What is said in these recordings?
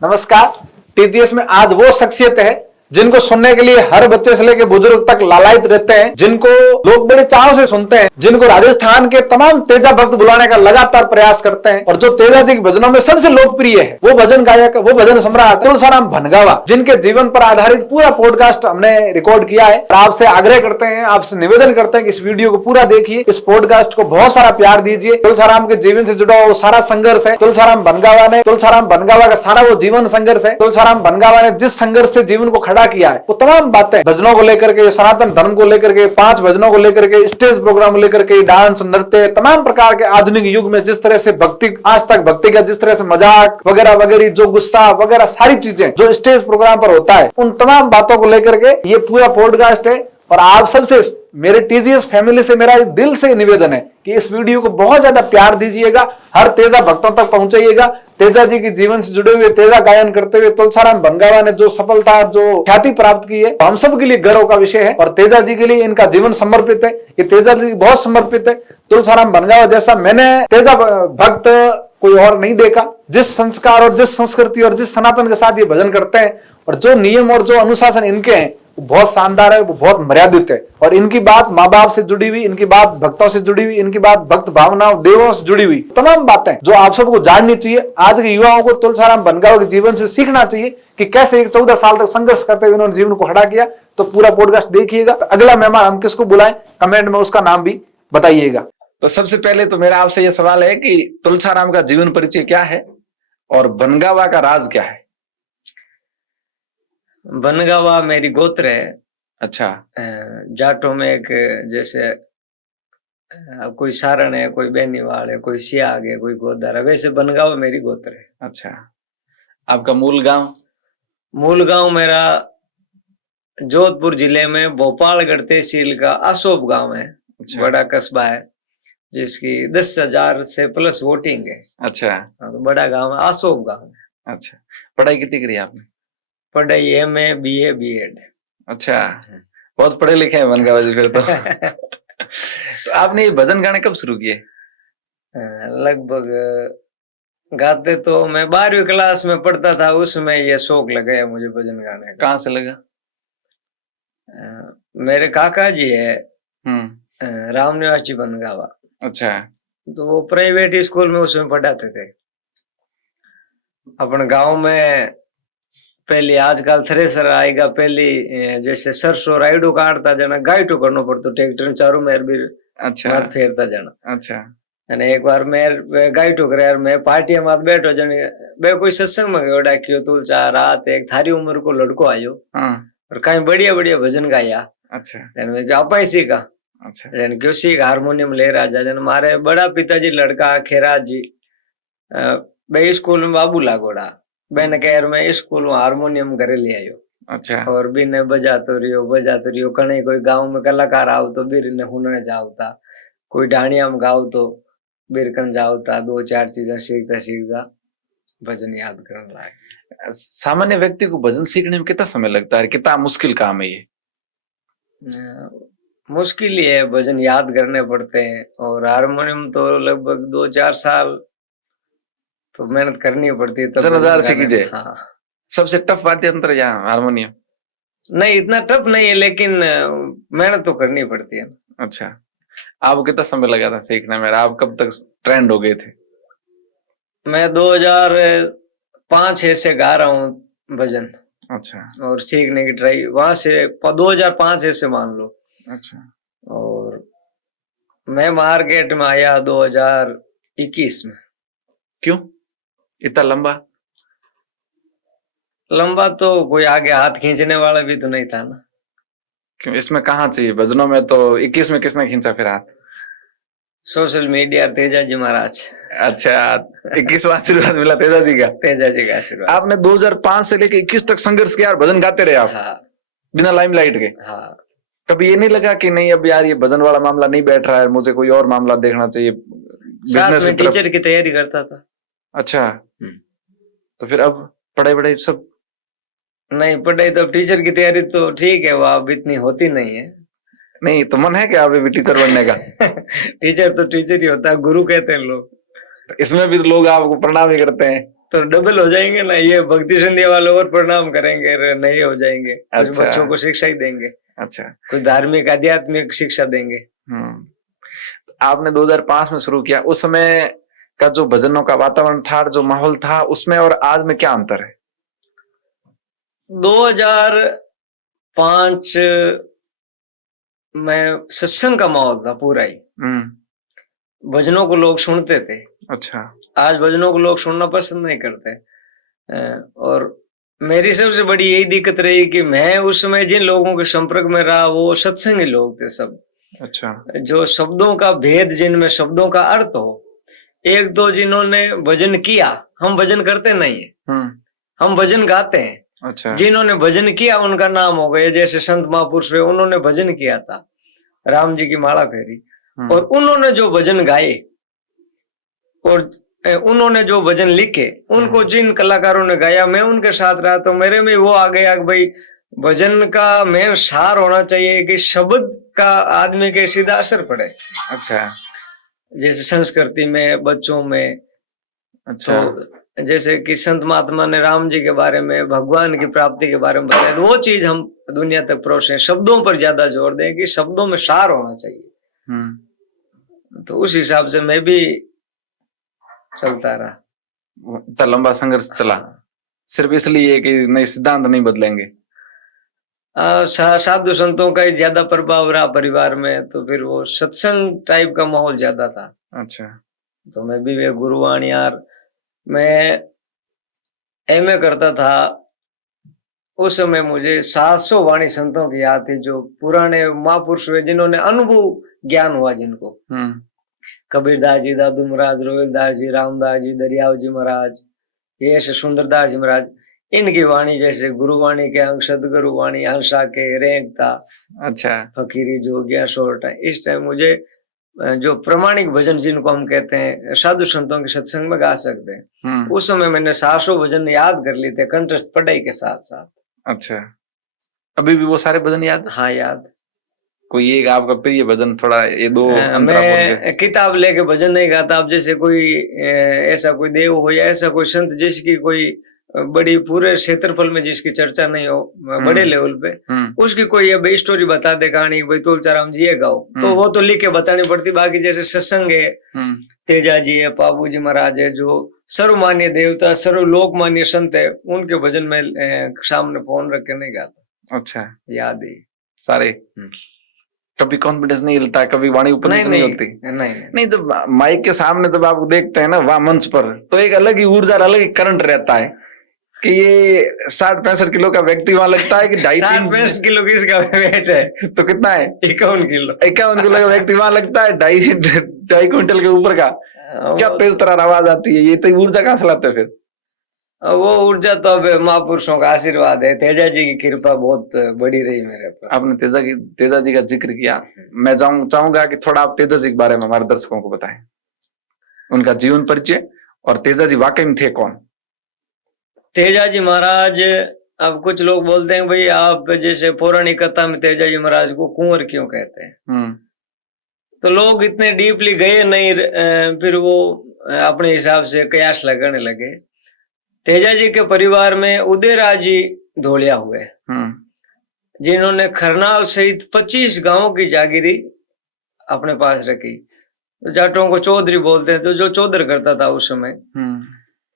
नमस्कार। टीजीएस में आज वो शख्सियत है जिनको सुनने के लिए हर बच्चे से लेकर बुजुर्ग तक लालायित रहते हैं, जिनको लोग बड़े चाव से सुनते हैं, जिनको राजस्थान के तमाम तेजा भक्त बुलाने का लगातार प्रयास करते हैं। और जो तेजा जी के भजनों में सबसे लोकप्रिय है वो भजन गायक, वो भजन सम्राट तुलसाराम भनगावा, जिनके जीवन पर आधारित पूरा पॉडकास्ट हमने रिकॉर्ड किया है। और आपसे आग्रह करते हैं, आपसे निवेदन करते हैं कि इस वीडियो को पूरा देखिए, इस पॉडकास्ट को बहुत सारा प्यार दीजिए। तुलसाराम के जीवन से जुड़ा वो सारा संघर्ष है, तुलसाराम भनगावा का सारा वो जीवन संघर्ष है। तुलसाराम भनगावा ने जिस संघर्ष से जीवन को खड़ा किया है, वो तमाम बातें भजनों को लेकर के, सनातन धर्म को लेकर के, 5 भजनों को लेकर के, स्टेज प्रोग्राम को लेकर के, डांस, नृत्य, तमाम प्रकार के आधुनिक युग में जिस तरह से भक्ति, आज तक भक्ति का जिस तरह से मजाक वगैरह वगैरह, जो गुस्सा वगैरह सारी चीजें जो स्टेज प्रोग्राम पर होता है, उन तमाम बातों को लेकर के ये पूरा पॉडकास्ट है। और आप सबसे, मेरे टीजीएस फैमिली से मेरा दिल से निवेदन है कि इस वीडियो को बहुत ज्यादा प्यार दीजिएगा, हर तेजा भक्तों तक पहुंचाइएगा। तेजा जी के जीवन से जुड़े हुए, तेजा गायन करते हुए तुलसाराम भनगावा ने जो सफलता, जो ख्याति प्राप्त की है, हम सब के लिए गर्व का विषय है। और तेजा जी के लिए इनका जीवन समर्पित है, ये तेजा जी बहुत समर्पित है। तुलसाराम भनगावा जैसा मैंने तेजा भक्त कोई और नहीं देखा, जिस संस्कार और जिस संस्कृति और जिस सनातन के साथ ये भजन करते हैं, और जो नियम और जो अनुशासन इनके हैं वो बहुत शानदार है, वो बहुत मर्यादित है। और इनकी बात माँ बाप से जुड़ी हुई, इनकी बात भक्तों से जुड़ी हुई, इनकी बात भक्त भावनाओं, देवों से जुड़ी हुई तमाम बातें जो आप सबको जाननी चाहिए। आज के युवाओं को तुलसाराम भनगावा के जीवन से सीखना चाहिए कि कैसे 14 साल तक संघर्ष करते हुए उन्होंने जीवन को खड़ा किया। तो पूरा पॉडकास्ट देखिएगा। अगला मेहमान हम किसको बुलाएं, कमेंट में उसका नाम भी बताइएगा। तो सबसे पहले तो मेरा आपसे यह सवाल है कि तुलसाराम का जीवन परिचय क्या है और भनगावा का राज क्या है? भनगावा मेरी गोत्र है। अच्छा। जाटों में एक, जैसे कोई सारण है, कोई बेनीवाल है, कोई सियाग है, कोई गोदार है, वैसे भनगावा मेरी गोत्र है। अच्छा। आपका मूल गांव? मूल गांव मेरा जोधपुर जिले में भोपालगढ़ तहसील का आसोप गांव है। अच्छा। बड़ा कस्बा है जिसकी 10,000 से प्लस वोटिंग है। अच्छा। तो बड़ा गांव है, आसोप गांव है। अच्छा। पढ़ाई कितनी करी आपने? पढ़ाई MA BA BEd। अच्छा, बहुत पढ़े लिखे हैं भनगावा जी फिर तो। तो आपने ये भजन गाने कब शुरू किए? लगभग गाते तो मैं 12वीं क्लास में पढ़ता था, उसमें ये शौक लग गया मुझे भजन गाने का। कहाँ से लगा? मेरे काका जी है रामनिवास जी भनगावा। अच्छा। तो वो प्राइवेट स्कूल में उसमें पढ़ाते थे। अपन गांव में पहले, आजकल थ्रेसर आएगा, पहले जैसे सरसों राइडो काटता जाना, गाइटो करना पड़तो, ट्रैक्टर चारों मेर भी अच्छा फेरता जाना। अच्छा। અને એક વાર મેં ગાઈટો કરે यार, मैं पार्टी में बैठो जने बे कोई सत्संग में गयो डाक्यो तुलचा रात, एक थारी उम्र को लड़को आयो और कहीं बढ़िया बढ़िया भजन गाया। अच्छा। जन मैं आप ही सीखा। अच्छा। जन क्यों सीख, हारमोनियम ले राजा। जन मारे बड़ा पिताजी लड़का खेराज जी बे स्कूल में बाबू लागोड़ा, बेन कह यार मैं स्कूल में हारमोनियम घरे ले आयो। अच्छा। और बिन बजातो रियो कने कोई गांव में कलाकार आओ तो बीर ने हुनने जावता, कोई डाणिया में गाओ तो बिरकन जावता, 2-4 चीजें सीखता भजन याद करने लायक। सामान्य व्यक्ति को भजन सीखने में कितना समय लगता है, कितना मुश्किल काम है ये? मुश्किल ही है, भजन याद करने पड़ते हैं। और हारमोनियम तो लगभग 2-4 साल तो मेहनत करनी पड़ती है तब हजार सीखी जाए। हाँ। सबसे टफ वाद्य यंत्र या हारमोनियम? नहीं, इतना टफ नहीं है, लेकिन मेहनत तो करनी पड़ती है। अच्छा। आपको कितना समय लगा था सीखने में? आप कब तक ट्रेंड हो गए थे? मैं 2005 ऐसे गा रहा हूँ भजन। अच्छा। और सीखने की ट्राई वहां से 2005 ऐसे मान लो। अच्छा। और मैं मार्केट में आया 2021 में। क्यों इतना लंबा? लंबा तो कोई आगे हाथ खींचने वाला भी तो नहीं था ना। क्यों, इसमें कहाँ चाहिए भजनों में? तो 21 में किसने खींचा फिर हाथ? सोशल मीडिया, तेजा जी महाराज। अच्छा, 21वां आशीर्वाद मिला तेजा जी का? तेजा जी का आशीर्वाद। आपने 2005 से लेकर 21 तक संघर्ष किया और भजन गाते रहे आप? हाँ। बिना लाइमलाइट के? हाँ। कभी ये नहीं लगा कि नहीं अब यार ये भजन वाला मामला नहीं बैठ रहा है, मुझे कोई और मामला देखना चाहिए? साथ में टीचर की तैयारी करता था। अच्छा। तो फिर अब पढ़ाई सब नहीं, पढ़ाई तो टीचर की तैयारी तो ठीक है, वो अब इतनी होती नहीं है। नहीं तो मन है क्या अभी भी टीचर बनने का? टीचर तो टीचर ही होता है, गुरु कहते हैं लोग। तो इसमें भी तो लोग आपको प्रणाम ही करते हैं। तो डबल हो जाएंगे ना, ये भक्ति संध्या वाले और प्रणाम करेंगे, नहीं हो जाएंगे। कुछ अच्छा। बच्चों को शिक्षा ही देंगे, अच्छा। कुछ धार्मिक आध्यात्मिक शिक्षा देंगे। तो आपने 2005 में शुरू किया, उस समय का जो भजनों का वातावरण था, जो माहौल था, उसमें और आज में क्या अंतर है? 2005 में सत्संग का माहौल था पूरा ही, भजनों को लोग सुनते थे। अच्छा। आज भजनों को लोग सुनना पसंद नहीं करते। और मेरी सबसे बड़ी यही दिक्कत रही कि मैं उस समय जिन लोगों के संपर्क में रहा वो सत्संगी लोग थे सब। अच्छा। जो शब्दों का भेद, जिनमें शब्दों का अर्थ हो। एक दो जिन्होंने भजन किया, हम भजन करते नहीं है, हम भजन गाते हैं। अच्छा। जिन्होंने भजन किया उनका नाम हो गए, जैसे संत महापुरुष हुए, उन्होंने भजन किया था, राम जी की माला फेरी, और उन्होंने जो भजन गाए और उन्होंने जो भजन लिखे, उनको जिन कलाकारों ने गाया, मैं उनके साथ रहा, तो मेरे में वो आ गया कि भाई भजन का मेन सार होना चाहिए कि शब्द का आदमी के सीधा असर पड़े। अच्छा। जैसे संस्कृति में, बच्चों में। अच्छा। तो जैसे कि संत महात्मा ने राम जी के बारे में, भगवान की प्राप्ति के बारे में बताया, तो वो चीज हम दुनिया तक परोसें, शब्दों पर ज्यादा जोर दें कि शब्दों में सार होना चाहिए। तो उस हिसाब से मैं भी चलता रहा। इतना लंबा संघर्ष चला सिर्फ इसलिए कि नहीं, सिद्धांत नहीं बदलेंगे। साधु संतों का ही ज्यादा प्रभाव रहा परिवार में, तो फिर वो सत्संग टाइप का माहौल ज्यादा था। अच्छा। तो मैं भी वे गुरुवाणी, यार मैं एमए करता था उस समय, मुझे 700 वाणी संतों की याद थी, जो पुराने महापुरुष हुए, जिन्होंने अनुभव ज्ञान हुआ जिनको। कबीरदास जी, दादू महाराज, रोहिलदास जी, रामदास जी, दरियाव जी महाराज, ये सुंदरदास जी महाराज, इनकी वाणी, जैसे गुरुवाणी के अंग, सदगुरु वाणी, हंसा के रेंगता, अच्छा, फकीरी जोगिया सोरठा। इस टाइम मुझे जो प्रमाणिक भजन जिनको हम कहते हैं, साधु संतों के सत्संग में गा सकते हैं, उस समय मैंने 700 भजन याद कर लिए थे, कंठस्थ पढ़ाई के साथ साथ। अच्छा। अभी भी वो सारे भजन याद? हाँ, याद। कोई एक आपका प्रिय भजन, थोड़ा ये दो मैं किताब लेके भजन नहीं गाता। अब जैसे कोई ऐसा कोई देव हो या ऐसा कोई संत जिसकी कोई बड़ी पूरे क्षेत्रफल में जिसकी चर्चा नहीं हो बड़े लेवल पे, उसकी कोई अब स्टोरी बता दे, कहानी, भाई तुलचाराम जी ये गाओ, तो वो तो लिख के बतानी पड़ती। बाकी जैसे सत्संग है, तेजा जी है, पाबू जी महाराज है, जो सर्वमान्य देवता, सर्वलोकमान्य संत है, उनके भजन में सामने फोन रख के नहीं गाता। अच्छा, याद है सारे। कभी कॉन्फिडेंस नहीं हिलता, कभी वाणी उपनिषद नहीं होती? नहीं, जब माइक के सामने जब आप देखते हैं ना वहां मंच पर, तो एक अलग ही ऊर्जा, अलग ही करंट रहता है कि ये 60-65 किलो का व्यक्ति वहां लगता है कि 2.5-3 किलो किसका वेट है, तो कितना है, 51 किलो। 51 किलो का व्यक्ति वहां लगता है 2.5 क्विंटल के ऊपर का। क्या तेज तरह आवाज आती है, ये तो ऊर्जा कहां से लाते हैं फिर? वो ऊर्जा तो अब महापुरुषों का आशीर्वाद है, तेजा जी की कृपा बहुत बड़ी रही मेरे पर। आपने तेजा जी का जिक्र किया, मैं चाहूंगा कि थोड़ा आप तेजा जी के बारे में हमारे दर्शकों को बताएं, उनका जीवन परिचय, और तेजा जी वाकई में थे कौन? तेजा जी महाराज, अब कुछ लोग बोलते हैं भाई आप जैसे पौराणिक कथा में तेजा जी महाराज को कुंवर क्यों कहते हैं, तो लोग इतने डीपली गए नहीं, फिर वो अपने हिसाब से कयास लगाने लगे। तेजा जी के परिवार में उदयराज जी धोलिया हुए, जिन्होंने खरनाल सहित 25 गांवों की जागीरी अपने पास रखी। तो जाटों को चौधरी बोलते हैं, तो जो चौधर करता था उस समय।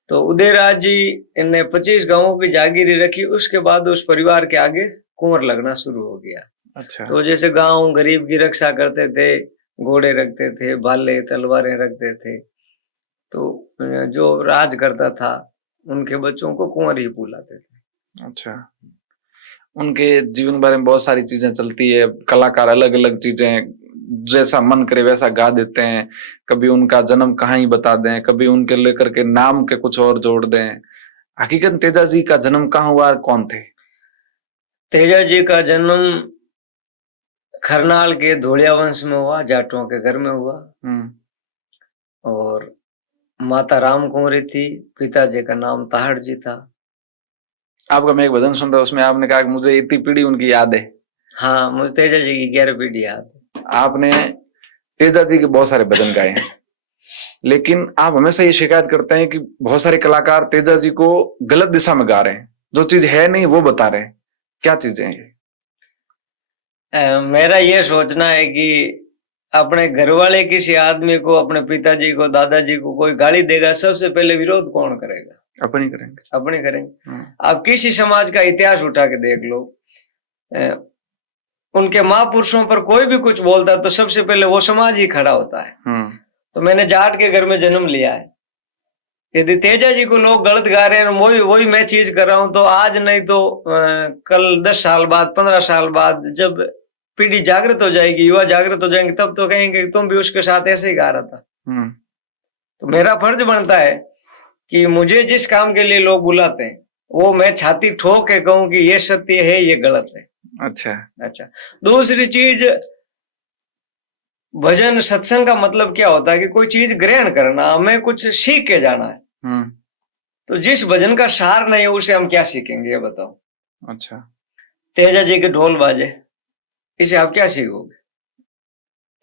तो उदयराज जी ने 25 गांवों की जागीरी रखी, उसके बाद उस परिवार के आगे कुंवर लगना शुरू हो गया। अच्छा। तो जैसे गांव गरीब की रक्षा करते थे, घोड़े रखते थे, भाले तलवारें रखते थे, तो जो राज करता था उनके बच्चों को कुंवर ही बुलाते थे। अच्छा। उनके जीवन बारे में बहुत सारी चीजें चलती है, कलाकार अलग अलग चीजें जैसा मन करे वैसा गा देते हैं, कभी उनका जन्म कहाँ ही बता दें, कभी उनके लेकर के नाम के कुछ और जोड़ दें। हकीकत तेजा जी का जन्म कहाँ हुआ, कौन थे? तेजा जी का जन्म खरनाल के धोलिया वंश में हुआ, जाटों के घर में हुआ। और माता राम कुंवरी थी, पिताजी का नाम ताहड़ जी था। आपका मैं एक भजन सुनता, उसमें आपने कहा कि मुझे इतनी पीढ़ी उनकी याद है। हाँ, मुझे तेजा जी की 11 पीढ़ी याद है। आपने तेजा जी के बहुत सारे भजन गाए हैं, लेकिन आप हमेशा ये शिकायत करते हैं कि बहुत सारे कलाकार तेजा जी को गलत दिशा में गा रहे हैं, जो चीज है नहीं वो बता रहे हैं। क्या चीजें हैं ये? मेरा ये सोचना है कि अपने घर वाले किसी आदमी को, अपने पिताजी को, दादाजी को कोई गाली देगा, सबसे पहले विरोध कौन करेगा? अपनी करेंगे। अपने करेंगे। आप किसी समाज का इतिहास उठा के देख लो, उनके महापुरुषों पर कोई भी कुछ बोलता है तो सबसे पहले वो समाज ही खड़ा होता है। तो मैंने जाट के घर में जन्म लिया है, यदि तेजा जी को लोग गलत गा रहे हैं, वही मैं चीज कर रहा हूं, तो आज नहीं तो कल 10 साल बाद, 15 साल बाद, जब पीढ़ी जागृत हो जाएगी, युवा जागृत हो जाएंगे, तब तो कहेंगे कि तुम भी उसके साथ ऐसे ही गा रहा था। तो मेरा फर्ज बनता है कि मुझे जिस काम के लिए लोग बुलाते हैं वो मैं छाती ठोक के कहूं कि ये सत्य है, ये गलत है। अच्छा। दूसरी चीज, भजन सत्संग का मतलब क्या होता है कि कोई चीज ग्रहण करना, हमें कुछ सीख के जाना है। तो जिस भजन का सार नहीं है उसे हम क्या सीखेंगे, ये बताओ। अच्छा। तेजा जी के ढोल बाजे, इसे आप क्या सीखोगे?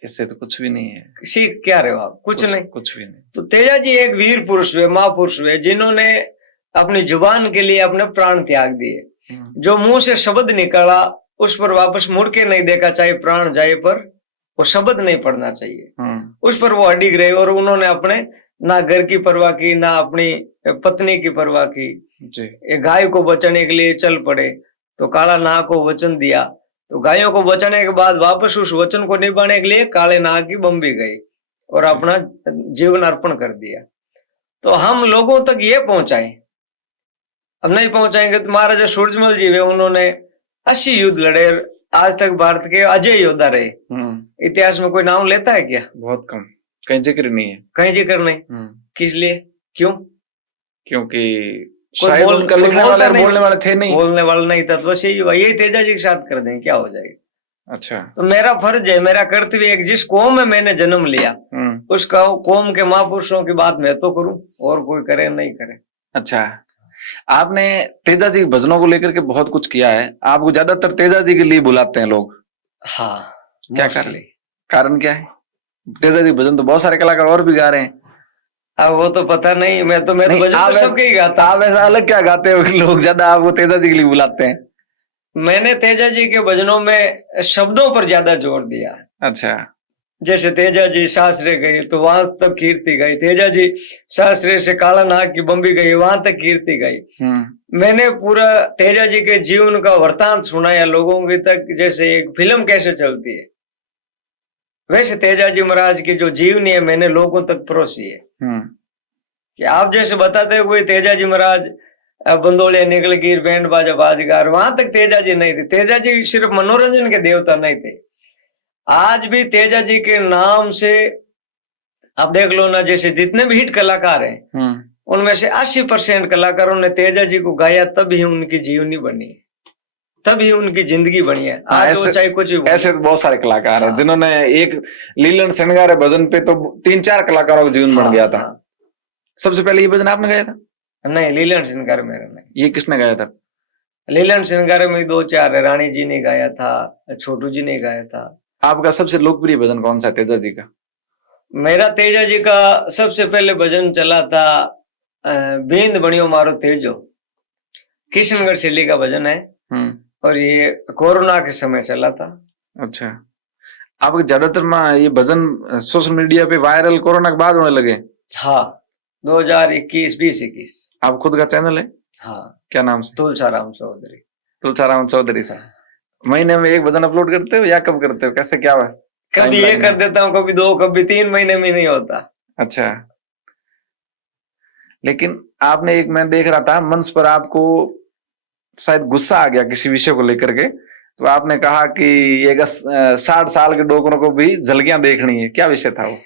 इससे तो कुछ भी नहीं है। सीख क्या रहे हो आप? कुछ नहीं, कुछ भी नहीं। तो तेजा जी एक वीर पुरुष हुए, महापुरुष हुए, जिन्होंने अपनी जुबान के लिए अपने प्राण त्याग दिए। जो मुंह से शब्द निकला उस पर वापस मुड़ के नहीं देखा, चाहे प्राण जाए पर वो शब्द नहीं पढ़ना चाहिए। उस पर वो अडिग रहे और उन्होंने अपने ना घर की परवाह की, ना अपनी पत्नी की परवाह की। एक गाय को बचाने के लिए चल पड़े, तो काला नाग को वचन दिया, तो गायों को बचाने के बाद वापस उस वचन को निभाने के लिए काले नाग की बम्बी गई और अपना जीवन अर्पण कर दिया। तो हम लोगों तक ये पहुंचाएं, अब नहीं पहुंचाएंगे तो महाराजा सूरजमल जी वे, उन्होंने 80 युद्ध लड़े, आज तक भारत के अजय योद्धा रहे। इतिहास में कोई नाम लेता है क्या? बहुत कम, कहीं जिक्र नहीं है। कहीं जिक्र नहीं। किस लिए? क्यों? क्योंकि शायद उनका लिखने वाले और बोलने वाले थे नहीं। बोलने वाला नहीं था, तो यही तेजा जी के साथ कर दें, क्या हो जाएगा? अच्छा। तो मेरा फर्ज है, मेरा कर्तव्य है, जिस कौम में मैंने जन्म लिया उस कौम के महापुरुषों की बात मैं तो करूं, और कोई करे नहीं करे। अच्छा, आपने तेजा जी के भजनों को लेकर के बहुत कुछ किया है, आपको ज्यादातर तेजा जी के लिए बुलाते हैं लोग। हाँ, क्या कारण क्या है? तेजा जी भजन तो बहुत सारे कलाकार और भी गा रहे हैं। अब वो तो पता नहीं, मैं तो भजन तो सबके ही गाता। आप ऐसा अलग क्या गाते हो कि लोग ज्यादा आपको तेजा जी के लिए बुलाते हैं? मैंने तेजा जी के भजनों में शब्दों पर ज्यादा जोर दिया। अच्छा। जैसे तेजा जी शास्त्रे गई तो वहां तक कीर्ति गई, तेजा जी शास्त्रे से काला नाग की बम्बी गई, वहां तक कीर्ति गई। मैंने पूरा तेजा जी के जीवन का वृतांत सुनाया लोगों के तक, जैसे एक फिल्म कैसे चलती है वैसे तेजा जी महाराज की जो जीवनी है मैंने लोगों तक परोसी है। कि आप जैसे बताते हो कोई तेजा जी महाराज बंदोलिया निकलगिर बैंड बाजा बाजगार, वहां तक तेजा जी नहीं थे। तेजा जी सिर्फ मनोरंजन के देवता नहीं थे। आज भी तेजा जी के नाम से आप देख लो ना, जैसे जितने भी हिट कलाकार हैं उनमें से 80% कलाकारों ने तेजा जी को गाया, तभी उनकी जीवनी बनी, तभी उनकी जिंदगी बनी है। आज वो चाहे कुछ भी। ऐसे तो बहुत सारे कलाकार हैं जिन्होंने एक लीलन श्रृंगार भजन पे तो 3-4 कलाकारों का जीवन बन गया था। सबसे पहले ये भजन आपने गाया था? नहीं, लीलन श्रृंगार मेरा नहीं। ये किसने गाया था? लीलन श्रृंगार में 2-4 रानी जी ने गाया था, छोटू जी ने गाया था। आपका सबसे लोकप्रिय भजन कौन सा है तेजा जी का? मेरा तेजा जी का सबसे पहले भजन चला था बींद बनियो मारो तेजो, किशनगढ़ शैली का भजन है और ये कोरोना के समय चला था। अच्छा, आपके ज्यादातर में ये भजन सोशल मीडिया पे वायरल कोरोना के बाद होने लगे? हाँ, 2021 आप खुद का चैनल है? हाँ। क्या नाम से? तुलसाराम चौधरी। तुलसाराम चौधरी से महीने में एक भजन अपलोड करते हो या कब करते हो, कैसे क्या हुआ? कभी ये कर देता हूँ, कभी 2, कभी 3 महीने में नहीं होता। अच्छा, लेकिन आपने एक, मैं देख रहा था मंच पर आपको शायद गुस्सा आ गया किसी विषय को लेकर के, तो आपने कहा कि ये 60 साल के डोकरों को भी झलकियां देखनी है। क्या विषय था वो?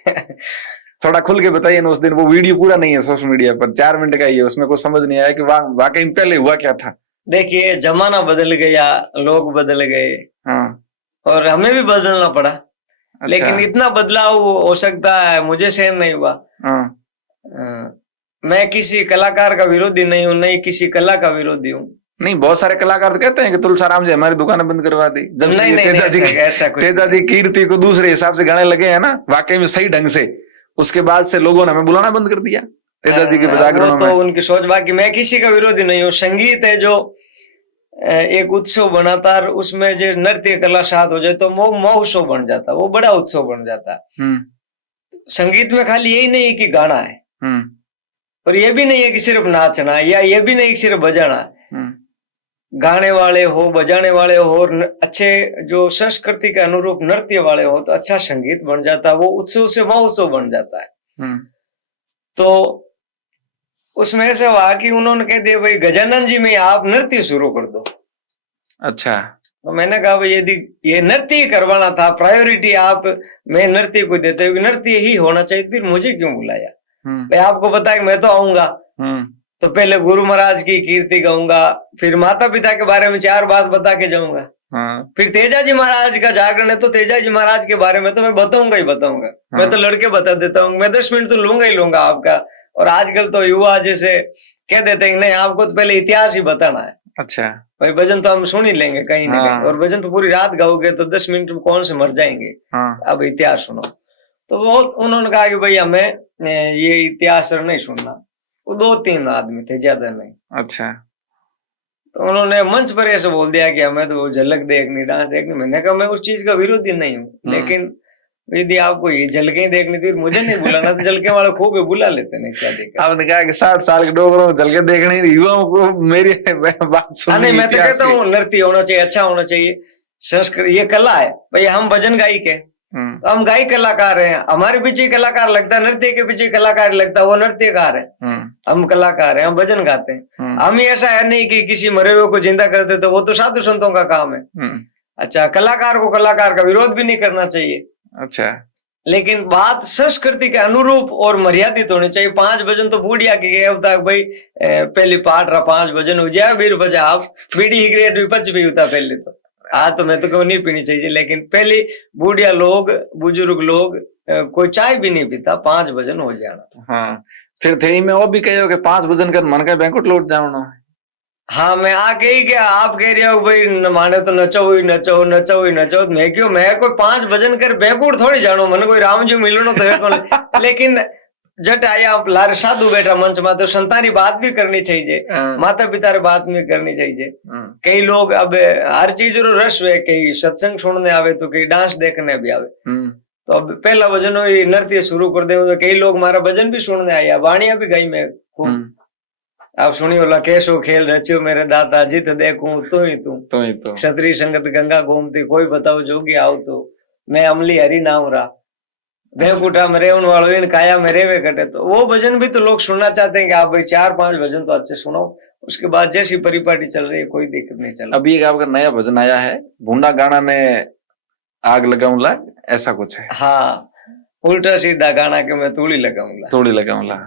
थोड़ा खुल के बताइए ना। उस दिन वो वीडियो पूरा नहीं है सोशल मीडिया पर, 4 मिनट का ही है, उसमें कुछ समझ नहीं आया कि वाकई में पहले हुआ क्या था। देखिए, जमाना बदल गया, लोग बदल गए। हाँ। और हमें भी बदलना पड़ा। अच्छा। लेकिन इतना बदलाव हो सकता है मुझे सहन नहीं हुआ। हाँ। मैं किसी कलाकार का विरोधी नहीं हूँ, नहीं किसी कला का विरोधी हूँ। नहीं, बहुत सारे कलाकार तो कहते हैं कि तुलसाराम जी हमारी दुकानें बंद करवा दी जब से तेजा जी कीर्ति को दूसरे हिसाब से गाने लगे हैं ना, वाकई में सही ढंग से उसके बाद से लोगों ने हमें बुलाना बंद कर दिया तेजा जी के जागरणों वो तो में। उनकी सोच, बाकी मैं किसी का विरोधी नहीं हूँ। संगीत है जो एक उत्सव बनाता है, उसमें जो नृत्य कला साथ हो जाए तो वो महोत्सव बन जाता, वो बड़ा उत्सव बन जाता। संगीत में खाली यही नहीं है कि गाना है, और ये भी नहीं है कि सिर्फ नाचना है, या ये भी नहीं कि सिर्फ बजाना है। गाने वाले हो, बजाने वाले हो, और अच्छे जो संस्कृति के अनुरूप नृत्य वाले हो तो अच्छा संगीत बन जाता है, वो उत्सव से महोत्सव बन जाता है। तो उसमें ऐसा हुआ कि उन्होंने कह दिया भाई गजानन जी में आप नृत्य शुरू कर दो। अच्छा। तो मैंने कहा भाई यदि ये नृत्य ही करवाना था, प्रायोरिटी आप मैं नृत्य को देते हो, नृत्य ही होना चाहिए, फिर मुझे क्यों बुलाया? भाई आपको पता है मैं तो आऊंगा, तो पहले गुरु महाराज की कीर्ति गाऊंगा, फिर माता पिता के बारे में 4 बात बता के जाऊंगा, फिर तेजा जी महाराज का जागरण है तो तेजा जी महाराज के बारे में तो मैं बताऊंगा ही बताऊंगा। मैं तो लड़के बता देता हूँ, मैं 10 मिनट तो लूंगा ही लूंगा आपका। और आजकल तो युवा जैसे कह देते हैं नहीं आपको तो पहले इतिहास ही बताना है। अच्छा भाई भजन तो हम सुन ही लेंगे कहीं ना कहीं, और भजन तो पूरी रात गाओगे तो 10 मिनट में कौन से मर जाएंगे, अब इतिहास सुनो। तो वो उन्होंने कहा कि भाई हमें ये इतिहास नहीं सुनना। वो 2-3 आदमी थे, ज्यादा नहीं। अच्छा। तो उन्होंने मंच पर ऐसे बोल दिया कि हमें तो झलक देखनी, डांस देखनी। मैंने कहा मैं उस चीज का विरोधी नहीं हूँ, लेकिन यदि आपको ये झलकें देखनी थी मुझे नहीं बुलाना, तो झलके वाले खूब बुला लेते हैं, क्या दिक्कत। आपने कहा कि 60 साल के डोगरों को झलके देखनी, युवाओं को मेरी बात सुननी। नहीं, मैं तो कहता हूँ नृत्य होना चाहिए, अच्छा होना चाहिए, संस्कृत ये कला है। भाई हम भजन गायक है तो हम गायक कलाकार हैं, हमारे पीछे कलाकार लगता है, नृत्य के पीछे कलाकार लगता है, वो नृत्यकार है। हम कलाकार हैं, हम भजन गाते हैं। हम ही ऐसा है नहीं कि किसी मरे हुए को जिंदा करते, तो वो तो साधु संतों का काम है। अच्छा, कलाकार को कलाकार का विरोध भी नहीं करना चाहिए। अच्छा, लेकिन बात संस्कृति के अनुरूप और मर्यादित होनी चाहिए। 5 भजन तो बूढ़िया के गए तक भाई पहली पाठ रहा 5 भजन हो जाए, फिर बजा आप बीड़ी सिगरेट भी पच भी होता पहले तो। आज तो मैं तो कहूँ नहीं पीनी चाहिए, लेकिन पहले बूढ़िया लोग, बुजुर्ग लोग कोई चाय भी नहीं पीता, 5 भजन हो जाना। हाँ, फिर थे में वो भी कहो कि 5 भजन कर मन का बैंकुट लौट जाओ। हाँ, मैं आके ही क्या आप कह रहे हो भाई माने तो नचो ही नचो, नचो ही नचो। मैं क्यों, मैं कोई 5 भजन कर बैंकुट थोड़ी जानो, मन कोई राम जी मिलनो तो लेकिन जट आया लारे साधु बैठा मंच में, तो संतानी बात भी करनी चाहिए, माता पिता री बात भी करनी चाहिए। कई लोग अब हर चीज रो रस है, कई सत्संग सुनने आवे तो कई डांस देखने भी आवे। तो अब पहला भजन हो नृत्य शुरू कर दे, तो कई लोग हमारा भजन भी सुनने आया, वाणिया भी गई मैं खूब। आप सुनी बोला कैसो खेल रच्यो मेरे दाता, जित देखूं तू ही तू, क्षत्रिय संगत गंगा घूमती, कोई बताओ जोगी आओ तो, मैं अमली हरी नाम रा, बैंकुटा में रेवन वालों इन काया में रेवे कटे। तो वो भजन भी तो लोग सुनना चाहते हैं कि आप भाई 4-5 भजन तो अच्छे सुनो, उसके बाद जैसी परिपाटी चल रही है कोई दिक्कत नहीं चल रही। अभी एक आपका नया भजन आया है, भूंडा गाना में आग लगाऊंगा, ऐसा कुछ है। हाँ, उल्टा सीधा गाना के मैं तूड़ी लगाऊंगा।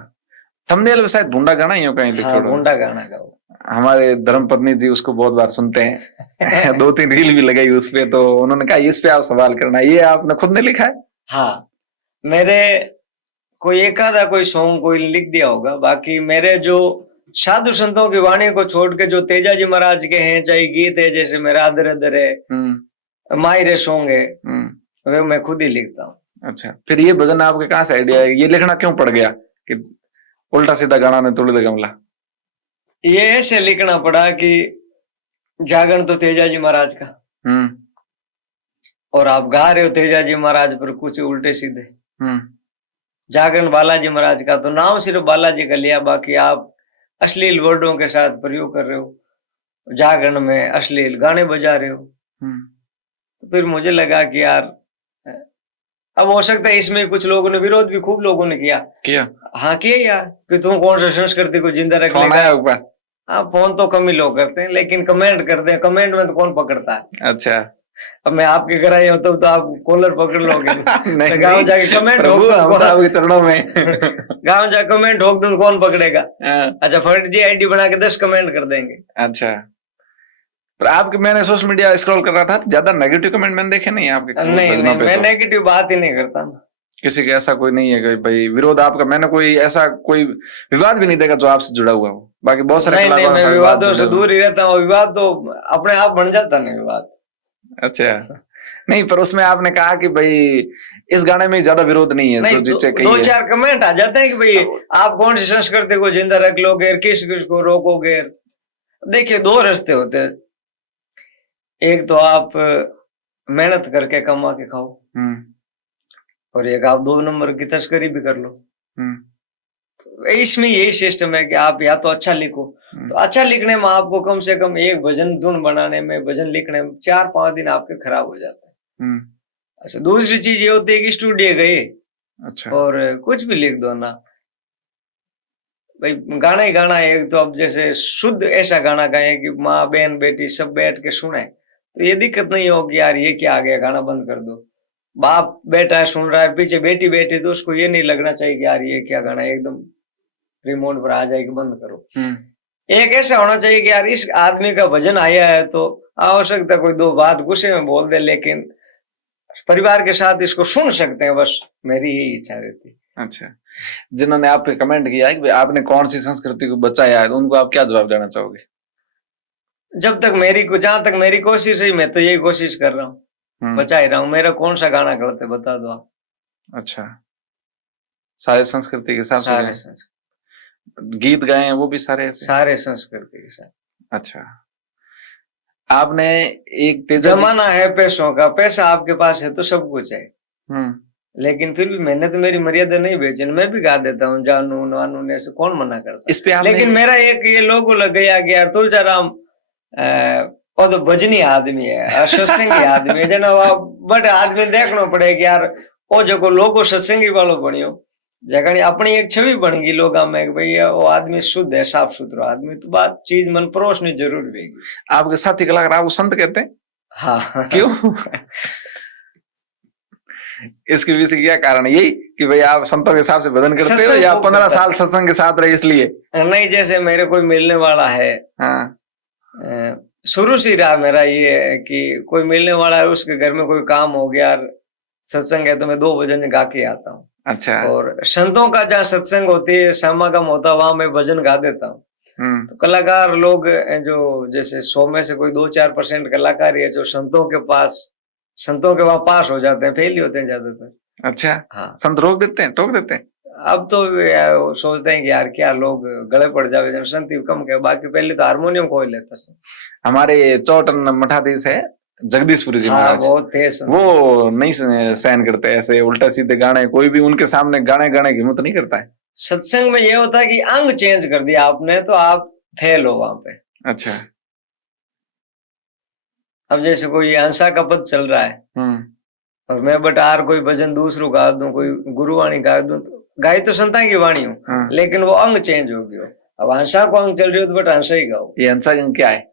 थंबनेल में शायद भूंडा गाना ही हो कहीं लिखा। हाँ, भूंडा गाना गाओ। हमारे धर्मपत्नी जी उसको बहुत बार सुनते हैं 2-3 रील भी लगाई उस पे, तो उन्होंने कहा इस पे आप सवाल करना। ये आपने खुद ने लिखा है? हाँ, मेरे कोई एकाधा कोई सॉन्ग कोई लिख दिया होगा, बाकी मेरे जो साधु संतों की वाणी को छोड़ के जो तेजा जी महाराज के हैं, चाहे गीत है जैसे मेरा आदर अदर है, मायरे सॉन्ग है, वे मैं खुद ही लिखता हूँ। अच्छा, फिर ये भजन आपके कहाँ से आइडिया है, ये लिखना क्यों पड़ गया कि उल्टा सीधा गाना ने तोड़ लगाऊंगा? ये ऐसे लिखना पड़ा कि जागरण तो तेजा जी महाराज का, और आप गा रहे हो तेजा जी महाराज पर कुछ उल्टे सीधे। जागरण बालाजी महाराज का, तो नाम सिर्फ बालाजी का लिया, बाकी आप अश्लील वर्डों के साथ प्रयोग कर रहे हो, जागरण में अश्लील गाने बजा रहे हो। तो फिर मुझे लगा कि यार अब हो सकता है इसमें कुछ लोगों ने विरोध भी खूब लोगों ने किया। हाँ, किया यार कि तुम कौन सा संस्कृति को जिंदा रख लेगा। हाँ, फोन तो कम ही लोग करते हैं, लेकिन कमेंट करते हैं, कमेंट में तो कौन पकड़ता है। अच्छा, अब मैं आपके घर आई होता हूँ तो आप कॉलर पकड़ लोगे। नहीं, गाँव जाके कमेंट आपके चरणों में गाँव जाके कमेंट ठोक दो तो कौन पकड़ेगा। अच्छा, फर्जी आईडी बना के 10 कमेंट कर देंगे। अच्छा, पर आपके मैंने सोशल मीडिया स्क्रॉल कर रहा था, ज्यादा नेगेटिव कमेंट मैंने देखे नहीं आपके। नहीं, मैं नेगेटिव बात ही नहीं करता ना। किसी के ऐसा कोई नहीं है कि भाई विरोध आपका, मैंने कोई ऐसा कोई विवाद भी नहीं देखा जो आपसे जुड़ा हुआ हो। बाकी बहुत सारे नहीं, मैं विवादों से दूर ही रहता हूँ, विवाद तो अपने आप बन जाता नहीं विवाद। अच्छा, नहीं, पर उसमें आपने कहा कि भाई इस गाने में ज्यादा विरोध नहीं है, नहीं, तो जिससे दो कही है। चार कमेंट आ जाते हैं कि भाई आप कौन सी संस्कृति को जिंदा रख लोगे, किस किस को रोकोगे। देखिए, दो रास्ते होते हैं। एक तो आप मेहनत करके कमा के खाओ, और एक आप 2 नंबर की तस्करी भी कर लो। इसमें यही सिस्टम है कि आप या तो अच्छा लिखो, तो अच्छा लिखने में आपको कम से कम एक भजन धुन बनाने में, भजन लिखने में 4-5 दिन आपके खराब हो जाते हैं। अच्छा, दूसरी चीज ये होती है कि स्टूडियो गए, अच्छा, और कुछ भी लिख दो ना भाई, गाना ही गाना है। एक तो अब जैसे शुद्ध ऐसा गाना गाए कि माँ बहन बेटी सब बैठ के सुने, तो ये दिक्कत नहीं होगी यार ये क्या आ गया, गाना बंद कर दो। बाप बेटा सुन रहा है, पीछे बेटी बैठी, तो उसको ये नहीं लगना चाहिए कि यार ये क्या गाना है, एकदम रिमोट पर आ जाएगी बंद करो। एक ऐसा होना चाहिए कि यार इस आदमी का भजन आया है तो आवश्यकता कोई 2 बात गुस्से में बोल दे, लेकिन परिवार के साथ इसको सुन सकते हैं, बस मेरी यही इच्छा रहती है। अच्छा, जिन्होंने आप पे कमेंट किया है कि आपने कौन सी संस्कृति को बचाया है, उनको आप क्या जवाब देना चाहोगे? जब तक जहां तक मेरी कोशिश है, मैं तो यही कोशिश कर रहा हूँ, बचा ही रहा हूँ। मेरा कौन सा गाना गलत है बता दो आप। अच्छा, सारे संस्कृति के हिसाब सारे से गीत गाए हैं वो भी सारे ऐसे? सारे संस्कृति के साथ। अच्छा, आपने एक जमाना है पैसों का, पैसा आपके पास है तो सब कुछ है, लेकिन फिर भी मैंने तो मेरी मर्यादा नहीं बेची, मैं भी गा देता हूँ जानू नानू ने, से कौन मना करता। इस पे आपने... लेकिन मेरा एक ये लोगो लग गया कि यार तुलजाराम वो तो भजनी आदमी है, सत्संगी आदमी है जना, बट आदमी देखना पड़े कि यार वो जो लोगो सत्संगी वालों बनियो, जगह अपनी एक छवि बन गई लोगों में भैया वो आदमी शुद्ध है, साफ सुथरा आदमी, तो बात चीज मन परोसनी जरूर रहेगी। आपके साथी कलाकार आपको संत कहते हैं? हाँ। क्यों? इसके पीछे क्या कारण है? यही कि भाई आप संतों के हिसाब से भजन करते हो, या 15 साल सत्संग के साथ रहे इसलिए? नहीं, जैसे मेरे कोई मिलने वाला है, हाँ, शुरू से रहा मेरा ये है कि कोई मिलने वाला है, उसके घर में कोई काम हो गया, सत्संग है तो मैं 2 भजन गा के आता हूँ। अच्छा, और संतों का जहाँ सत्संग होती है, समागम होता है, वहां मैं भजन गा देता हूँ। तो कलाकार लोग जो जैसे 100 में से कोई 2-4% कलाकार है जो संतों के वहां पास हो जाते हैं, फेल ही होते हैं ज्यादातर। अच्छा, हाँ, संत रोक देते हैं, टोक देते हैं? अब तो सोचते हैं कि यार क्या लोग गले पड़ जावे, संत कम के, बाकी पहले तो हारमोनियम खोल लेता था। हमारे चौटन मठाधीश है जगदीशपुरी जी महाराज, बहुत तेज, वो नहीं सहन करते ऐसे उल्टा सीधे गाने, कोई भी उनके सामने गाने गाने की हिम्मत नहीं करता है। सत्संग में ये होता है कि अंग चेंज कर दिया आपने तो आप फेल हो वहां पे। अच्छा, अब जैसे कोई हंसा का पद चल रहा है, और मैं बटार कोई भजन दूसरों गा दूं, कोई गुरुवाणी गा दूं, तो गाई तो संता की वाणी हूँ, लेकिन वो अंग चेंज हो गया। अब हंसा को अंग चल रही हो तो बट हंसा ही गाओ। ये हंसा अंग क्या है?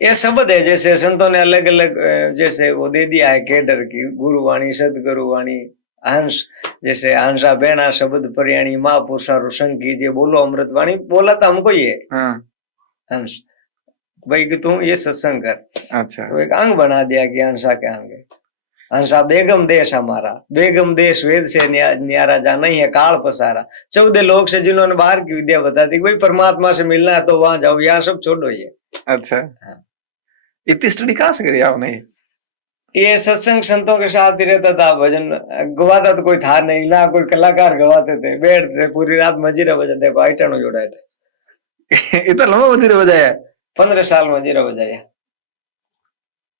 ये शब्द है, जैसे संतों ने अलग अलग जैसे वो दे दिया है कैडर की, गुरुवाणी, सदगुरुवाणी, हंस, जैसे हंसा बेना शब्द पर्याणी, महापुरुषा रुशन कीजिए, बोलो अमृतवाणी, बोला था हमको ये हंस भाई कि तुम ये सत्संग कर। अच्छा, तो एक अंग बना दिया कि हंसा के अंग है। हंसा बेगम देश हमारा, बेगम देश वेद से न्यारा, जाना ही है काल पसारा। 14 लोग से जिन्होंने बाहर की विद्या बता दी, भाई परमात्मा से मिलना है तो वहां जाओ, यहाँ सब छोड़ो ये। अच्छा, इतनी स्टडी कहाँ से करी आपने? ये सत्संग संतों के साथ ही रहता था, भजन गवाता तो कोई था नहीं ना, कोई कलाकार गवाते थे, बैठते पूरी रात मजीरा बजाते, आइटनो जोड़ा इतना लंबा मजीरा बजाया? 15 साल मजीरा बजाया।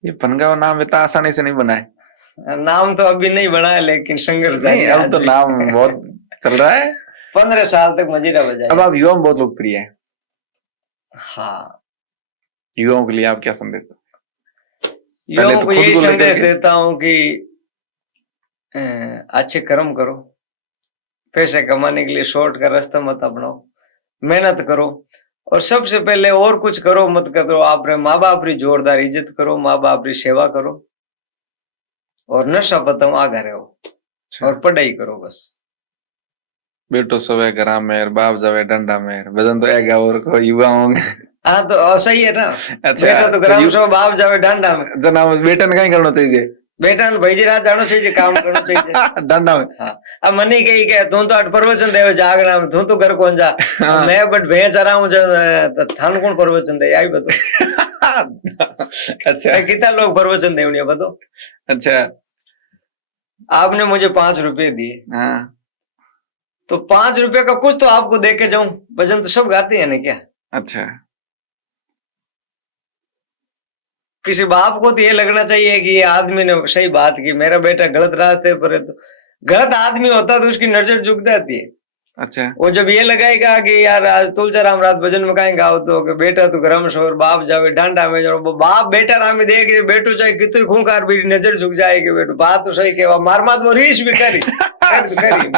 ये पनगांव नाम इतना आसानी से नहीं बना है। नाम तो अभी नहीं बना है, लेकिन संघर्ष नहीं, अब तो नाम बहुत चल रहा है। 15 साल तक मजीरा बजाया। अब आप युवाओं में बहुत लोकप्रिय है। हाँ, युवाओं के लिए आप क्या संदेश दो? युवाओं को यही संदेश देता हूँ कि अच्छे कर्म करो, पैसे कमाने के लिए शॉर्ट का रास्ता मत अपनाओ, मेहनत करो, और सबसे पहले और कुछ करो मत करो, आपने माँ बाप की जोरदार इज्जत करो, माँ बाप की सेवा करो, और नशा पताओ आगे रहो, और पढ़ाई करो बस। बेटो सोवे घरा में, बाप जावे डंडा में, भजन तो ऐगा और को युवाओं। हाँ तो सही है ना। अच्छा, बेटा तो ग्राम सो, बाप जावे डंडा में। जना बेटा ने कहीं करना चाहिए, बेटा ने भाई जी रात जाना चाहिए, काम करना चाहिए डंडा में। हाँ, अब मनी कही के तू तो प्रवचन दे जागना में, तू तो घर कौन जा। मैं बट भेज रहा हूँ थान कौन प्रवचन दे, आई बताओ। अच्छा, कितना लोग प्रवचन दे बताओ। अच्छा, आपने मुझे 5 रुपए दिए, हाँ, तो 5 रुपए का कुछ तो आपको दे के जाऊं। भजन तो सब गाते हैं ना क्या? अच्छा। किसी बाप को तो ये लगना चाहिए कि ये आदमी ने सही बात की, मेरा बेटा गलत रास्ते पर है, तो गलत आदमी होता तो उसकी नजर झुक जाती है। अच्छा। वो जब ये लगाएगा कि यार आज तुलसीराम रात भजन में कहीं गाओ, तो कि बेटा तू गरम शोर बाप जावे डांडा में जाओ, वो बाप बेटा रामी देख रहे बेटो चाहे कितनी खूंखार भी नजर झुक जाएगी, बेटो बात तो सही के मार मात वो रीस भी करी करी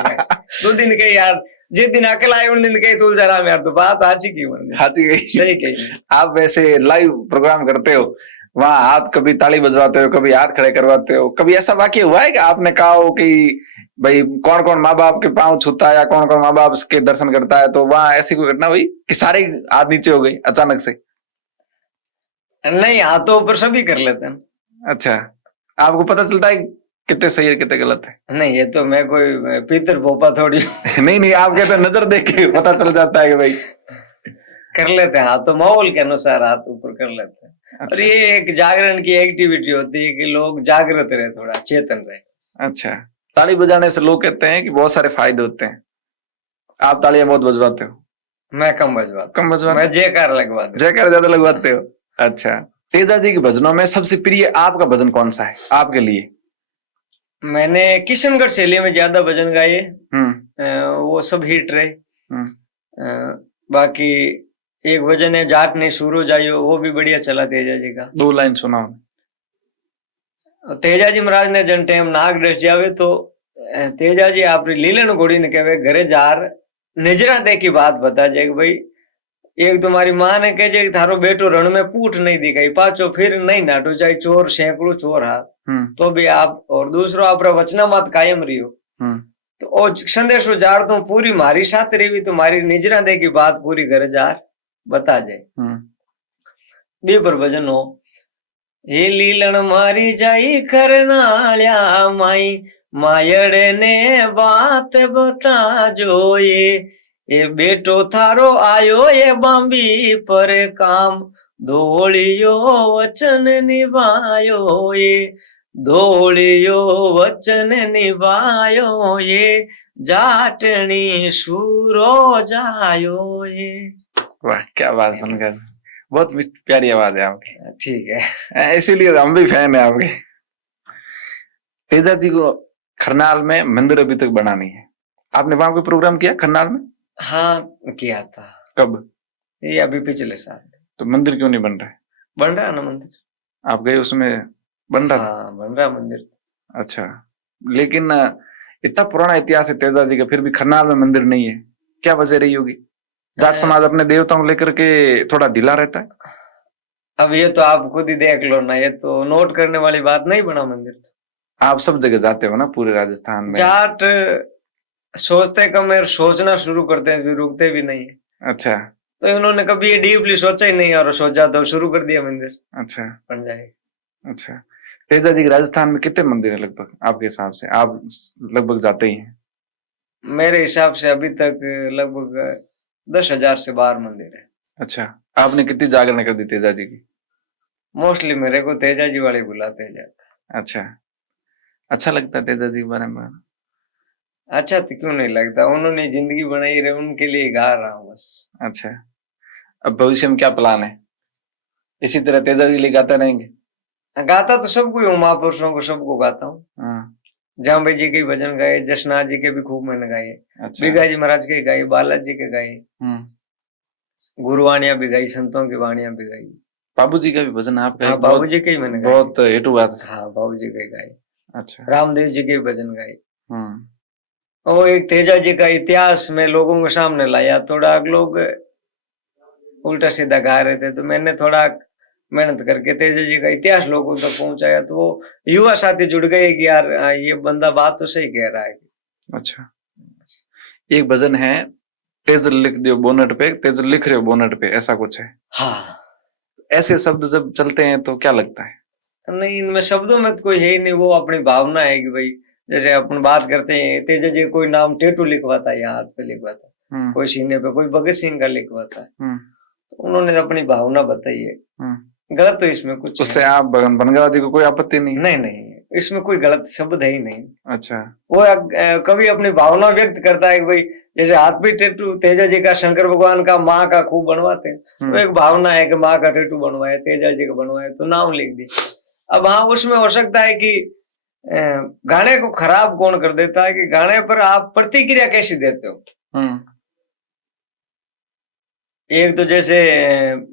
दो दिन कही यार, जिस दिन अकल आए उन दिन कही तुलसीराम यार, तो बात आची की मन हाची गई। सही कही। आप वैसे लाइव प्रोग्राम करते हो, वहां हाथ कभी ताली बजवाते हो, कभी हाथ खड़े करवाते हो, कभी ऐसा वाक्य हुआ है कि आपने कहा हो कि भाई कौन कौन माँ बाप के पांव छूता है या कौन कौन माँ बाप के दर्शन करता है, तो वहां ऐसी कोई घटना हुई कि सारे हाथ नीचे हो गई अचानक से? नहीं, हाथों ऊपर सभी कर लेते हैं। अच्छा, आपको पता चलता है कितने सही है कितने गलत है? नहीं, ये तो मैं कोई पीतर भोपा थोड़ी नहीं नहीं, आप कहते नजर देख के पता चल जाता है कि भाई कर लेते हैं, हाथ तो माहौल के अनुसार हाथ ऊपर कर लेते हैं। और अच्छा। ये एक जागरण की एक्टिविटी होती है कि लोग जागृत रहे, थोड़ा चेतन रहे। अच्छा, ताली बजाने से लोग कहते हैं कि बहुत सारे फायदे होते हैं, आप तालियां बहुत बजवाते हो? मैं कम बजवाता, कम बजवाते? मैं जयकार लगवा देता। जयकार ज्यादा लगवाते हो? अच्छा, तेजा जी के भजनों में सबसे प्रिय आपका भजन कौन सा है आपके लिए? मैंने किशनगढ़ शैली में ज्यादा भजन गाए, वो सब हिट रहे। बाकी एक भजन है जाट ने सूरो जाइयो, वो भी बढ़िया चला तेजा जी का। 2 लाइन सुनाओ। तेजा जी महाराज ने जन टेम नाग डस जावे तो तेजा जी आपरी लीलन घोड़ी ने कहे घरे जार नजरा दे की बात बता जे भाई, एक तुम्हारी माँ ने कहे कि थारो बेटो रण में पूठ नहीं दिखाई पाचो फिर नहीं नाटो, चाहे चोर सैकड़ो चोर हाथ तो भी आप, और दूसरो आप वचना मत कायम रहियो। तो ओ संदेश जार तो पूरी मारी साथ रही, तुम्हारी निजरा दे की बात पूरी घर जार बता जाए। बी पर भजन हो, हे लीलन मारी जाई करनाल्या माई मायड़ ने बात बता जो ये बेटो थारो आयो ये बांबी पर काम धोलियो वचन निभायो, ये धोलियो वचन निभायो, ये जाटनी सूरो जायो ये। वाह क्या बात बनकर, बहुत प्यारी आवाज है आपकी। ठीक है, इसीलिए हम भी फैन है आपके। तेजा जी को खरनाल में मंदिर अभी तक बना नहीं है, आपने वहां कोई प्रोग्राम किया खरनाल में? हाँ किया था। कब? ये अभी पिछले साल। तो मंदिर क्यों नहीं बन रहा है? बन रहा है ना मंदिर, आप गए उसमें बन रहा? हाँ बन रहा मंदिर। अच्छा, लेकिन इतना पुराना इतिहास है तेजा जी का, फिर भी खरनाल में मंदिर नहीं है, क्या वजह रही होगी? जाट समाज अपने देवताओं को लेकर के थोड़ा ढीला रहता है। अब ये तो आप खुद ही देख लो ना, ये तो नोट करने वाली बात नहीं बना मंदिर। आप सब जगह जाते हो ना पूरे राजस्थान में। जाट सोचते कम है, सोचना शुरू करते हैं भी रुकते भी नहीं है। अच्छा, तो उन्होंने कभी ये डीपली सोचा ही नहीं, और सोचा तो शुरू कर दिया मंदिर। अच्छा बन जाएगा। अच्छा, तेजा जी राजस्थान में कितने मंदिर है लगभग आपके हिसाब से? आप लगभग जाते ही हैं। मेरे हिसाब से अभी तक लगभग 10,000 से बाहर मंदिर है। अच्छा, आपने कितनी जागरण कर दी तेजा जी की? मोस्टली मेरे को तेजा जी वाले बुलाते जाते। अच्छा, अच्छा लगता है तेजा जी के बारे में? अच्छा तो क्यों नहीं लगता, उन्होंने जिंदगी बनाई रहे, उनके लिए गा रहा हूँ बस। अच्छा, अब भविष्य में क्या प्लान है? इसी तरह तेजा जी लिए गाते रहेंगे? गाता तो सबको ही हूँ, महापुरुषों को सबको गाता हूँ। जाम भाई जी के भजन गाए, जसनाथ जी के भी खूब मैंने गाए। अच्छा। बिगा जी महाराज के गाए, बालाजी के गाए, गुरुवाणियां भी गाई, संतों की वाणियां भी गाई। बाबू जी का भी भजन आपका? हाँ, बाबू जी के ही मैंने गाए। बहुत हिट हुआ था। हाँ, बाबू जी के गाए। अच्छा, रामदेव जी के भी भजन गाए। और एक तेजा जी का इतिहास में लोगों के सामने लाया, थोड़ा लोग उल्टा सीधा गा रहे थे, तो मैंने थोड़ा मेहनत करके तेजा जी का इतिहास लोगों तक पहुंचाया, तो वो युवा साथी जुड़ गए कि यार ये बंदा बात तो सही कह रहा है। अच्छा, एक भजन है तेजल लिख दियो बोनट पे, तेजल लिख रहे हो बोनट पे, ऐसा कुछ है? हाँ, ऐसे शब्द जब चलते हैं तो क्या लगता है? नहीं, इनमें शब्दों में तो कोई है ही नहीं, वो अपनी भावना है कि भाई जैसे अपन बात करते हैं, तेजा जी कोई नाम टेटू लिखवाता है, यहाँ हाथ पे लिखवाता, कोई सीने पे, कोई भगत सिंह का लिखवाता है, तो उन्होंने अपनी भावना बताई है। गलत तो इसमें कुछ उससे आप बनगावती को कोई आपत्ति नहीं? नहीं नहीं, इसमें कोई गलत शब्द है ही नहीं। अच्छा। वो कवि अपनी भावना व्यक्त करता है कि भाई जैसे हाथ पे टैटू तेजा जी का शंकर भगवान का माँ का खूब बनवाते हैं, तो एक भावना है कि माँ का टैटू बनवाए, तेजा जी का बनवाए, तो नाम लिख दिया। अब हाँ, उसमें हो सकता है कि गाने को खराब कौन कर देता है कि गाने पर आप प्रतिक्रिया कैसी देते हो। एक तो जैसे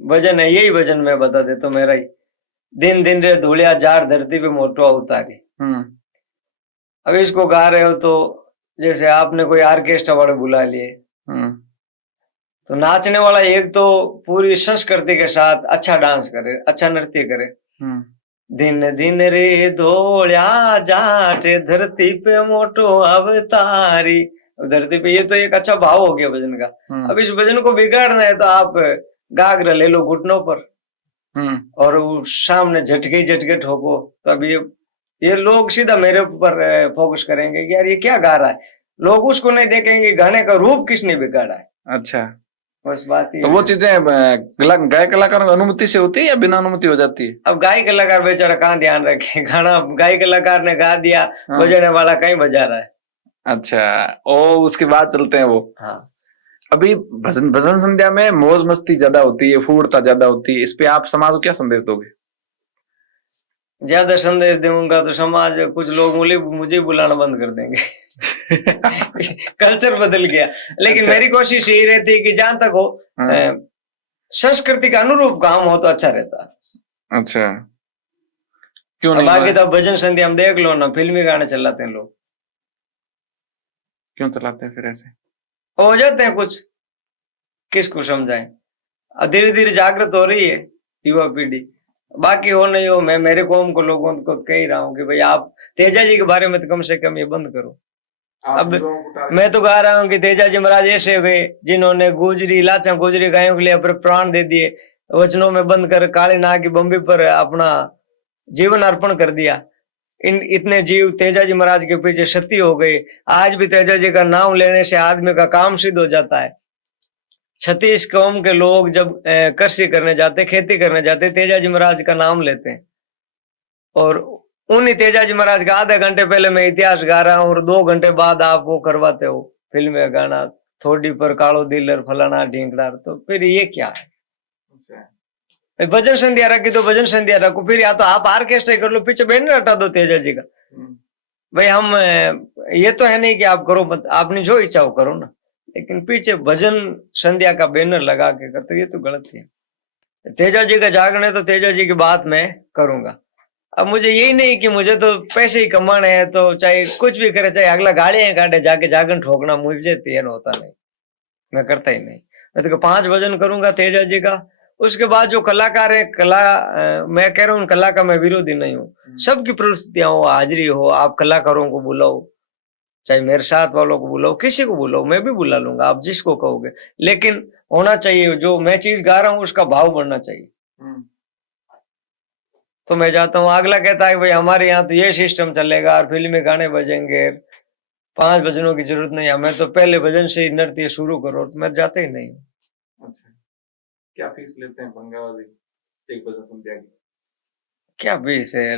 भजन है, यही भजन मैं बता देता हूँ मेरा ही, दिन दिन रे धूलिया जार धरती पे मोटो उतारी। अब इसको गा रहे हो तो जैसे आपने कोई ऑर्केस्ट्रा वाले बुला लिए, तो नाचने वाला एक तो पूरी संस्कृति के साथ अच्छा डांस करे, अच्छा नृत्य करे। दिन दिन रे धोलिया जाट धरती पे मोटो अवतारी, धरती पे, ये तो एक अच्छा भाव हो गया भजन का। अब इस भजन को बिगाड़ना है तो आप गागरा ले लो घुटनों पर और सामने झटके ठोको, तो अब ये लोग सीधा मेरे ऊपर फोकस करेंगे कि यार ये क्या गा रहा है। लोग उसको नहीं देखेंगे गाने का रूप किसने बिगाड़ा है। अच्छा, बस बात ये। तो वो चीजें गायक कलाकारों की अनुमति से होती है या बिना अनुमति हो जाती है? अब गायक कलाकार बेचारा कहाँ ध्यान रखे, गाना गायक कलाकार ने गा दिया, बजाने वाला कहीं बजा रहा है। अच्छा, ओ उसके बाद चलते हैं वो। हाँ, अभी भजन संध्या में मौज मस्ती ज्यादा होती है, फूर्ता ज्यादा होती है, इस पे आप समाज को क्या संदेश दोगे? ज्यादा संदेश दूंगा तो समाज, कुछ लोग मुझे बुलाना बंद कर देंगे। कल्चर बदल गया। लेकिन अच्छा। मेरी कोशिश यही रहती है कि जहां तक हो संस्कृति का अनुरूप काम हो तो अच्छा रहता। अच्छा, क्यों नहीं? बाकी तो भजन संध्या हम देख लो ना, फिल्मी गाने चलाते हैं लोग। क्यों चलाते हैं फिर ऐसे? हो जाते हैं कुछ, किसको समझाएं। अब धीरे धीरे जागृत हो रही है युवा पीढ़ी। बाकी हो नहीं हो, मैं मेरे कौम को लोगों को कह ही रहा हूँ कि भाई आप तेजा जी के बारे में तो कम से कम ये बंद करो। अब मैं तो गा रहा हूँ कि तेजा जी महाराज ऐसे हुए जिन्होंने गुजरी लाचा गुजरी गायों के लिए अपने प्राण दे दिए, वचनों में बंद कर काले नाग की बम्बी पर अपना जीवन अर्पण कर दिया। इतने जीव तेजा जी महाराज के पीछे सती हो गए। आज भी तेजा जी का नाम लेने से आदमी का काम सिद्ध हो जाता है। छत्तीस कौम के लोग जब कृषि करने जाते, खेती करने जाते, तेजा जी महाराज का नाम लेते हैं। और उन्हीं तेजा जी महाराज का आधे घंटे पहले मैं इतिहास गा रहा हूँ और 2 घंटे बाद आप वो करवाते हो फिल्म में गाना, थोड़ी पर कालो दिलर फलाना ढींकड़ा, तो फिर ये क्या है? भजन संध्या रखी तो भजन संध्या रखो, फिर या तो आप ऑर्केस्ट्रा कर लो, पीछे बैनर हटा दो तेजा जी का। भाई हम ये तो है नहीं कि आप करो मत, आपने जो इच्छा हो करो ना, लेकिन पीछे भजन संध्या का बैनर लगा के करते, ये तो गलत है। तेजा जी का जागरण तो तेजा जी की बात मैं करूंगा। अब मुझे यही नहीं कि मुझे तो पैसे ही कमाने हैं, तो चाहे कुछ भी करे, चाहे अगला गाड़ियां काटे, जाके जागरण ठोकना मुझे तीन होता नहीं, मैं करता ही नहीं। मैं तो 5 भजन करूंगा तेजा जी का। उसके बाद जो कलाकार है, मैं कह रहा हूँ कला का मैं विरोधी नहीं हूँ। सबकी प्रस्तुतियां हो, हाजिरी हो, आप कलाकारों को बुलाओ, चाहे मेरे साथ वालों को बुलाओ, किसी को बुलाओ, मैं भी बुला लूंगा, आप जिसको कहोगे। लेकिन होना चाहिए, जो मैं चीज गा रहा हूँ उसका भाव बढ़ना चाहिए। तो मैं जाता हूँ, अगला कहता है भाई हमारे यहाँ तो ये सिस्टम चलेगा और फिल्मी गाने बजेंगे, 5 भजनों की जरूरत नहीं, हमें तो पहले भजन से ही नृत्य शुरू करो, तो मैं जाता ही नहीं हूँ। अच्छा, क्या फीस लेते हैं बंगाली एक भजन संध्या की? क्या फीस है?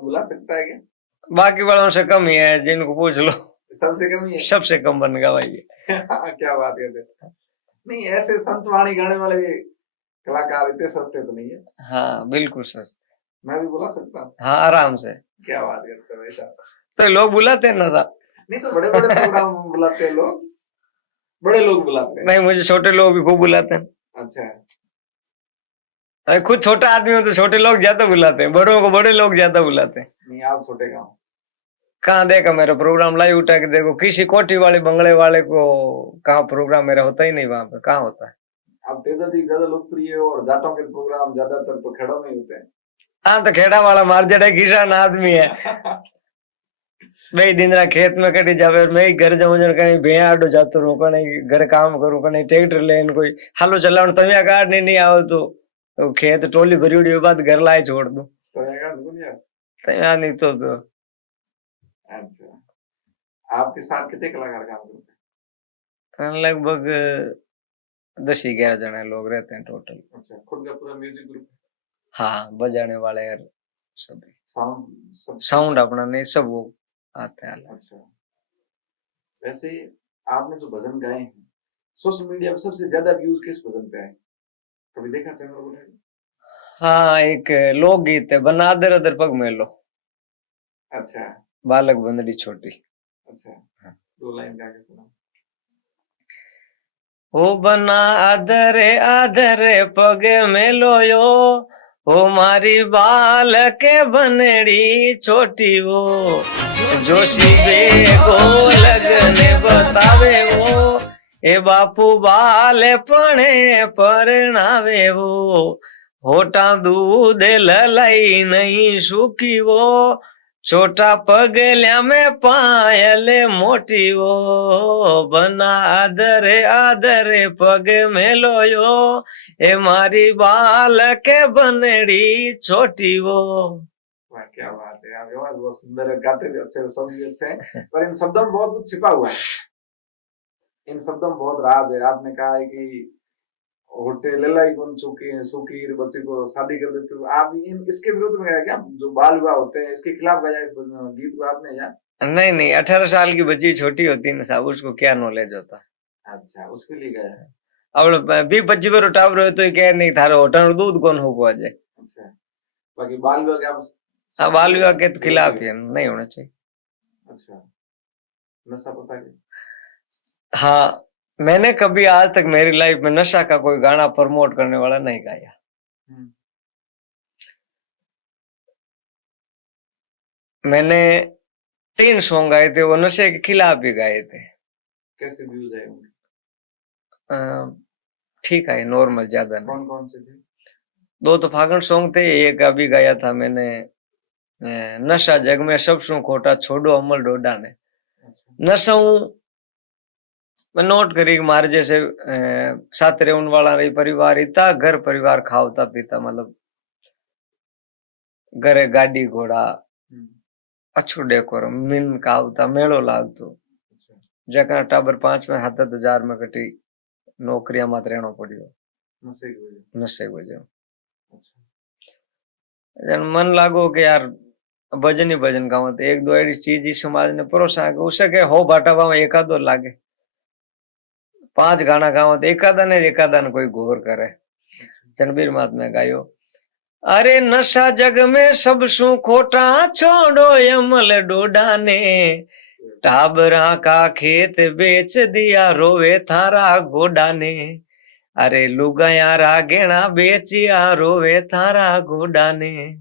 बुला सकता है क्या? बाकी वालों से कम ही है, जिनको पूछ लो सबसे कम ही है। सबसे कम बनेगा भाई। क्या बात करते? नहीं, ऐसे संत वाणी गाने वाले कलाकार इतने सस्ते तो नहीं है। हाँ बिल्कुल सस्ते, मैं भी बुला सकता हूँ। हाँ आराम से। क्या बात करते हो ऐसा? तो लोग बुलाते हैं ना साहब। नहीं तो बड़े बड़े प्रोग्राम बुलाते हैं लोग, बड़े लोग बुलाते हैं। नहीं, मुझे छोटे लोग भी खूब बुलाते हैं। अच्छा, अरे खुद छोटा आदमी हो तो छोटे लोग ज्यादा बुलाते हैं, बड़ों को बड़े लोग ज्यादा बुलाते हैं। नहीं आप छोटे गाँव कहाँ देखा मेरा प्रोग्राम, लाइव उठा के देखो, किसी कोठी वाले बंगले वाले को कहाँ प्रोग्राम मेरा होता ही नहीं, वहां पे कहाँ होता है। अब तेजा जी ज्यादा लोकप्रिय और जाटों के प्रोग्राम ज्यादातर तो खेड़ों में ही होते हैं। हाँ तो खेड़ा वाला मार्केट है, किसान आदमी है भाई, दिन रात खेत में कटी जावे, मैं ही घर जाऊं कहीं भेड़ आडो जातो रहूं, कहीं घर काम करूं, कहीं ट्रैक्टर लेन कोई हालो चलाव, तमिया काटने नहीं आओ तो खेत टोली भरी उड़ी बाद घर लाए छोड़ दूं, तमिया नहीं तो। अच्छा, आपके साथ कितने कलाकार काम करते हैं? लगभग 10-11 जने लोग रहते हैं टोटल। अच्छा, खुद का पूरा म्यूजिक ग्रुप? हाँ, बजाने वाले सभी साउंड सब? साउंड अपना नहीं, सब वो आते हैं अलग। अच्छा, वैसे आपने जो भजन गाए हैं सोशल मीडिया पर सबसे ज्यादा व्यूज किस भजन पे आए? कभी देखा चैनल को? हाँ, एक लोकगीत है, बना दर अदर पग मेलो, अच्छा बालक बंदड़ी छोटी। अच्छा, 2 लाइन गा के सुना। ओ बना आधरे आधरे पग मेलो यो, ओ मारी बाल के बनेड़ी छोटी वो, जोशी बेगो लगने बतावे वो, ए बापू बाले पणे परणावे वो, होटा दूध ललाई नहीं सूखी वो, छोटा पगल्या में पायल मोटी वो, बना आदरे आदरे पग मेलो यो, ए मारी बाल के बनेड़ी छोटी वो। वाह क्या बात है, आप आवाज बहुत सुंदर है, गाते भी अच्छे हो, सब भी अच्छे हैं, पर इन शब्दों में बहुत कुछ छिपा हुआ है, इन शब्दों में बहुत राज है। आपने कहा है कि होटे ललाई कौन सूखी बच्ची को शादी कर देते हो, आप इन इसके विरोध में गया क्या? जो बाल विवाह होते हैं इसके खिलाफ गया इस गीत को आपने या? नहीं नहीं, 18 साल की बच्ची छोटी होती है ना साहब, उसको क्या नॉलेज होता। अच्छा, उसके लिए गया है। अब 20-25 बार उठाव रहे तो कह नहीं थारो होटल दूध कौन हो जाए। अच्छा, बाकी बाल विवाह के आप? हाँ, बाल विवाह के तो खिलाफ ही है, नहीं होना चाहिए। अच्छा, नशा पता है? हाँ, मैंने कभी आज तक मेरी लाइफ में नशा का कोई गाना प्रमोट करने वाला नहीं गाया। मैंने 3 सॉन्ग गाए थे, वो नशे के खिलाफ ही गाए थे। कैसे व्यूज आए उनके? ठीक है, नॉर्मल, ज्यादा नहीं। कौन कौन से थे? 2 तो फागुन सॉन्ग थे, एक अभी गाया था मैंने, नशा जग में सब सु खोटा छोड़ो अमल डोडा ने। नशा मैं नोट करी मारे जैसे साथ रेवन वाला रही परिवार इतना घर परिवार खावता पीता, मतलब घरे गाड़ी घोड़ा अच्छो डेकोर मीन खावता मेड़ो लागतो, जका टाबर 5 में 7,000 में कटी नौकरिया मत रहनो पड़ियो नशे की वजह। जन मन लागो कि यार भजन ही भजन गावत, 1-2 ऐसी चीज ही समाज ने परोसा के उसे के हो बाटा में एकादो लागे, 5 गाना गावत एकादा ने कोई गौर करे। जनबीर महात्मा गायो, अरे नशा जग में सब सु खोटा छोड़ो अमल डोडा ने, टाबरा का खेत बेच दिया रोवे थारा घोड़ा ने, अरे लुगाया रागेणा बेचिया रोवे थारा घोड़ा ने।